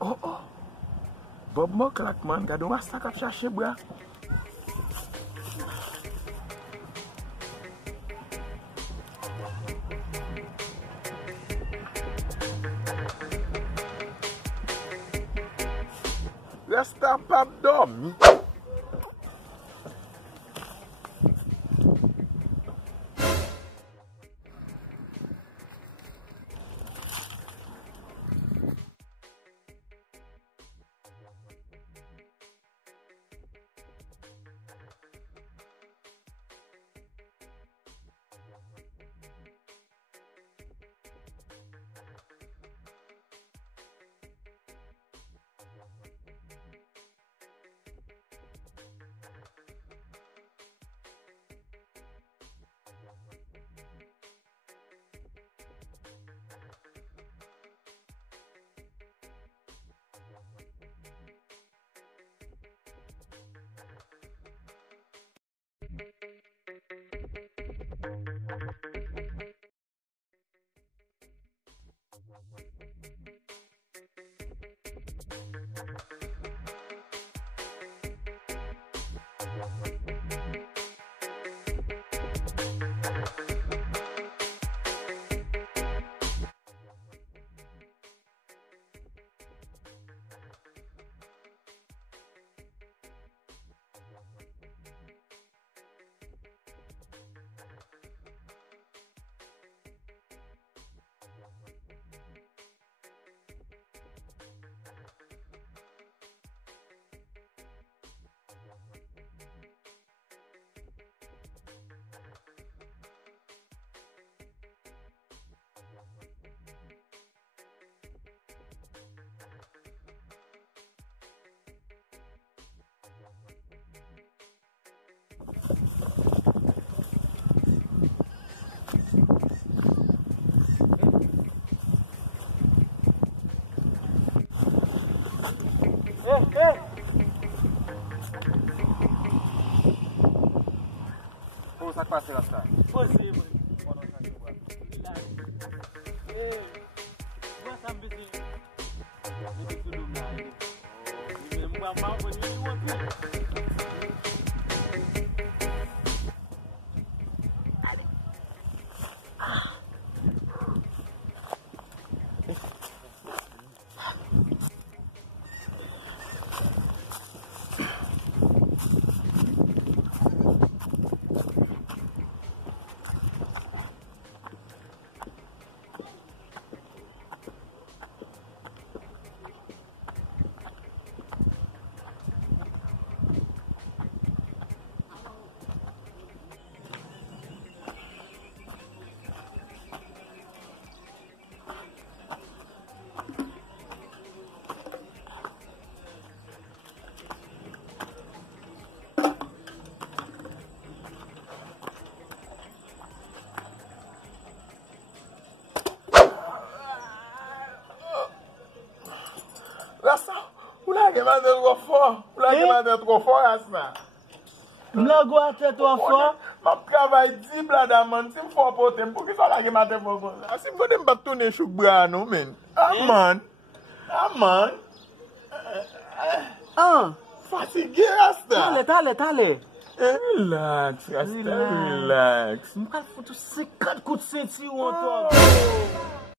Oh. Bob Moklak man, gade ou rasta kap chache bra. Rasta pap dormi. Como ça passe là ça? Possible. Moi ça me dit. Je vais tout donner. Mais moi je vais Rasta, ou la ge mande tro fort? Ou la ge mande tro fort, Asma? Mlago a tête trop fort. Ma travail 10 blada man, si m fò potem, pou ki so la ge mande fort? Si m gode m bat tourner chouk bra nou men. Man. Fatigué, Rasta. Tale. Relax, Rasta, relax. Mwen kal foto 50 kout senti ou an to.